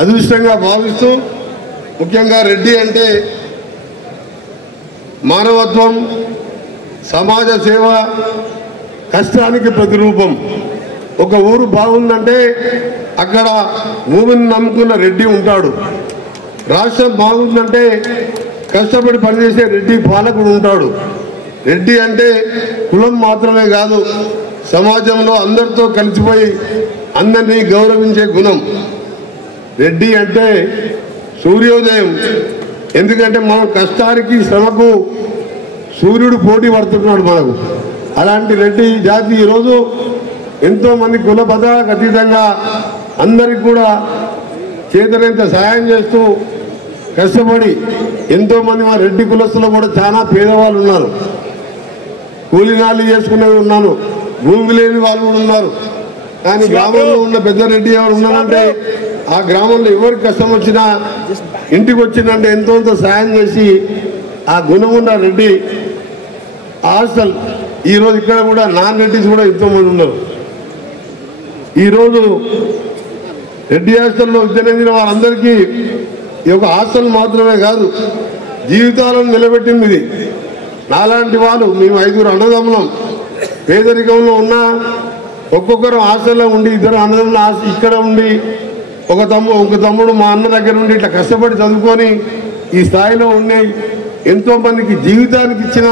అదృష్టంగా భావిస్తూ ముఖ్యంగా రెడ్డి అంటే మానవత్వం, సమాజ సేవ, కష్టానికి ప్రతిరూపం. ఒక ఊరు బాగుందంటే అక్కడ భూమిని నమ్ముకున్న రెడ్డి ఉంటాడు. రాష్ట్రం బాగుందంటే కష్టపడి పనిచేసే రెడ్డి పాలకుడు ఉంటాడు. రెడ్డి అంటే కులం మాత్రమే కాదు, సమాజంలో అందరితో కలిసిపోయి అందరినీ గౌరవించే గుణం. రెడ్డి అంటే సూర్యోదయం. ఎందుకంటే మనం కష్టానికి శ్రమకు సూర్యుడు పోటీ పడుతున్నాడు మనకు. అలాంటి రెడ్డి జాతి ఈరోజు ఎంతోమంది కుల పదాలకు అతీతంగా అందరికి కూడా చేతనైతే సహాయం చేస్తూ కష్టపడి ఎంతోమంది మా రెడ్డి కులస్తులు కూడా చాలా పేదవాళ్ళు ఉన్నారు, కూలీనాలు చేసుకునేవి ఉన్నారు, భూమి లేని వాళ్ళు కూడా ఉన్నారు. కానీ గ్రామంలో ఉన్న పెద్ద రెడ్డి ఎవరు ఉన్నారంటే ఆ గ్రామంలో ఎవరికి కష్టం వచ్చినా ఇంటికి వచ్చిందంటే ఎంతో సహాయం చేసి ఆ గుణం ఉన్న రెడ్డి హాస్టల్. ఈరోజు ఇక్కడ కూడా నాన్ రెడ్డిస్ కూడా ఎంతోమంది ఉన్నారు. ఈరోజు రెడ్డి హాస్టల్లో విద్య చెందిన వారందరికీ ఈ యొక్క హాస్టల్ మాత్రమే కాదు, జీవితాలను నిలబెట్టింది ఇది. నాలాంటి వాళ్ళు మేము 5 అన్నదమ్ములం. పేదరికంలో ఉన్న ఒక్కొక్కరు హాస్టల్లో ఉండి, 2 అన్నదమ్ములు ఇక్కడ ఉండి, ఒక తమ్ముడు మా అన్న దగ్గర ఉండి ఇట్లా కష్టపడి చదువుకొని ఈ స్థాయిలో ఉండి ఎంతోమందికి జీవితానికి ఇచ్చిన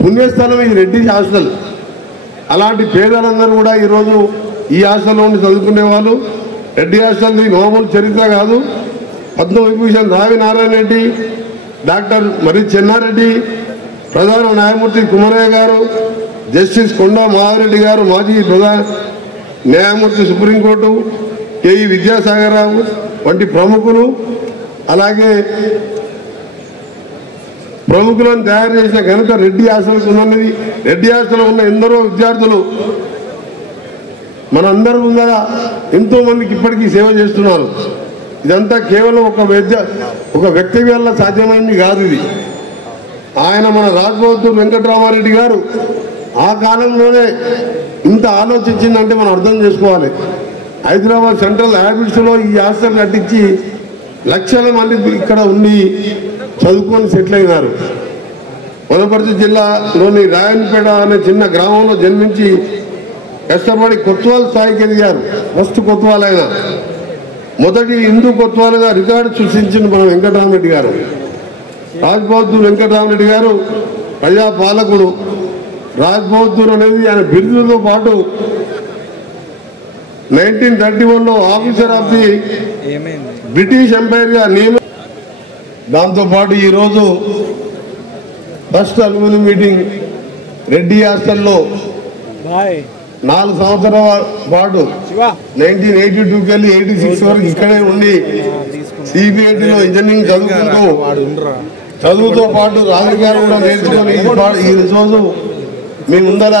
పుణ్యస్థలం ఈ రెడ్డి హాస్టల్. అలాంటి పేదలందరూ కూడా ఈరోజు ఈ హాస్టల్లో ఉండి చదువుకునే వాళ్ళు. రెడ్డి హాస్టల్ది మామూలు చరిత్ర కాదు. పద్మవిభూషణ్ రావి నారాయణ రెడ్డి, డాక్టర్ మరి చెన్నారెడ్డి, ప్రధాన న్యాయమూర్తి కుమరయ్య గారు, జస్టిస్ కొండా మాధవరెడ్డి గారు, మాజీ ప్రధాన న్యాయమూర్తి సుప్రీంకోర్టు, కేఈ విద్యాసాగరరావు వంటి ప్రముఖులు, అలాగే ప్రముఖులను తయారు చేసిన ఘనత రెడ్డి హాస్టల్కు ఉన్నది. రెడ్డి హాస్టల్లో ఉన్న ఎందరో విద్యార్థులు మనందరూ ముందర ఎంతో మందికి ఇప్పటికీ సేవ చేస్తున్నారు. ఇదంతా కేవలం ఒక వ్యక్తి వల్ల సాధ్యమైంది కాదు. ఇది ఆయన మన రాజ్బహదూర్ వెంకటరామారెడ్డి గారు ఆ కాలంలోనే ఇంత ఆలోచించిందంటే మనం అర్థం చేసుకోవాలి. హైదరాబాద్ సెంట్రల్ హ్యాబిట్స్లో ఈ హాస్టల్ కట్టించి లక్షల మంది ఇక్కడ ఉండి చదువుకొని సెటిల్ అయినారు. వనపర్తి జిల్లాలోని రాయన్పేట అనే చిన్న గ్రామంలో జన్మించి కష్టపడి కొత్వాల్ స్థాయికి ఎదిగారు. ఫస్ట్ కొత్వాల్ అయినా మొదటి హిందూ కొత్వాలుగా రికార్డు సృష్టించిన మన వెంకటరామరెడ్డి గారు. రాజ్బహదూర్ వెంకటరామరెడ్డి గారు ప్రజాపాలకుడు. రాజ్బహదూర్ అనేది ఆయన బిరుదులతో పాటు 1931లో ఆఫీసర్ ఆఫ్ ది బ్రిటిష్ ఎంపైర్గా దాంతోపాటు ఈరోజు ఫస్ట్ అల్యూమినియం మీటింగ్ రెడ్డి హాస్టల్లో 4 సంవత్సరాల పాటు 1982కి వెళ్ళి 86 వరకు ఇక్కడే ఉండి సిబిఐటిలో ఇంజనీరింగ్ చదువుతో పాటు రాజకీయాలు కూడా నేర్చుకొని ఈ రోజు మీ ముందర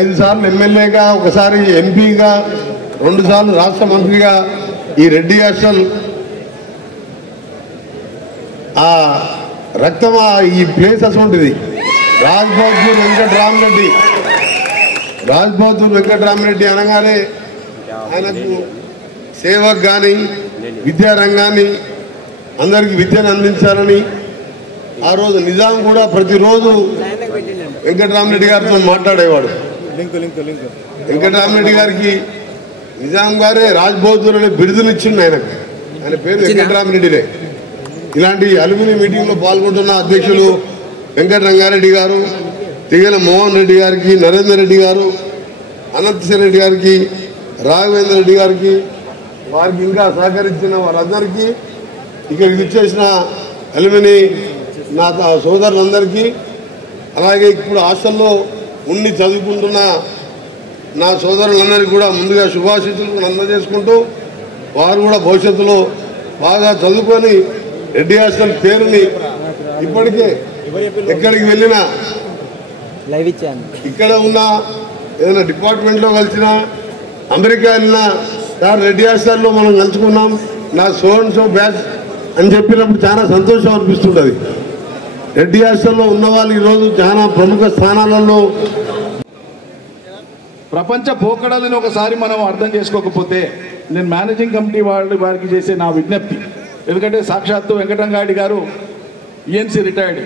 5 సార్లు ఎమ్మెల్యేగా, ఒకసారి ఎంపీగా, 2 సార్లు రాష్ట్ర మంత్రిగా ఈ రెడ్డి హాస్టల్ ఆ రక్తమా ఈ ప్లేస్ అటువంటిది. రాజ్బహదూర్ వెంకటరామరెడ్డి అనగానే ఆయనకు సేవకు కానీ విద్యారంగాన్ని అందరికీ విద్యను అందించాలని ఆ రోజు నిజాం కూడా ప్రతిరోజు వెంకటరామరెడ్డి గారితో మాట్లాడేవాడు. వెంకటరామరెడ్డి గారికి నిజాం గారే రాజ్బహదూర్ అనే బిరుదులు ఇచ్చిండు ఆయనకు. ఆయన పేరు వెంకటరామరెడ్డినే. ఇలాంటి అల్యూమినియం మీటింగ్లో పాల్గొంటున్న అధ్యక్షులు వెంకటరంగారెడ్డి గారు, తిగల మోహన్ రెడ్డి గారికి, నరేందర్ రెడ్డి గారు, అనంతసేన్ రెడ్డి గారికి, రాఘవేంద్ర రెడ్డి గారికి, వారికి ఇంకా సహకరించిన వారందరికీ, ఇక్కడికి ఇచ్చేసిన అల్యూమిని నా సోదరులందరికీ, అలాగే ఇప్పుడు హాస్టల్లో ఉండి చదువుకుంటున్న నా సోదరులందరికీ కూడా ముందుగా శుభాశీస్సులు అందజేసుకుంటూ వారు కూడా భవిష్యత్తులో బాగా చదువుకొని రెడ్డి హాస్టల్ పేరుని ఇప్పటికే ఎక్కడికి వెళ్ళినా ఇక్కడ ఉన్న ఏదైనా డిపార్ట్మెంట్లో కలిసినా, అమెరికా వెళ్ళినా సార్ రెడ్డి హాస్టల్లో మనం కలుసుకున్నాం, నా సో అండ్ సో బ్యాచ్ అని చెప్పినప్పుడు చాలా సంతోషం అనిపిస్తుంటుంది. రెడ్డి హాస్టల్లో ఉన్న వాళ్ళు ఈరోజు చాలా ప్రముఖ స్థానాలలో ప్రపంచ పోకడలను ఒకసారి మనం అర్థం చేసుకోకపోతే నేను మేనేజింగ్ కమిటీ వారికి చేసే నా విజ్ఞప్తి, ఎందుకంటే సాక్షాత్తు వెంకటరంగారెడ్డి గారు ఈఎన్సీ రిటైర్డ్.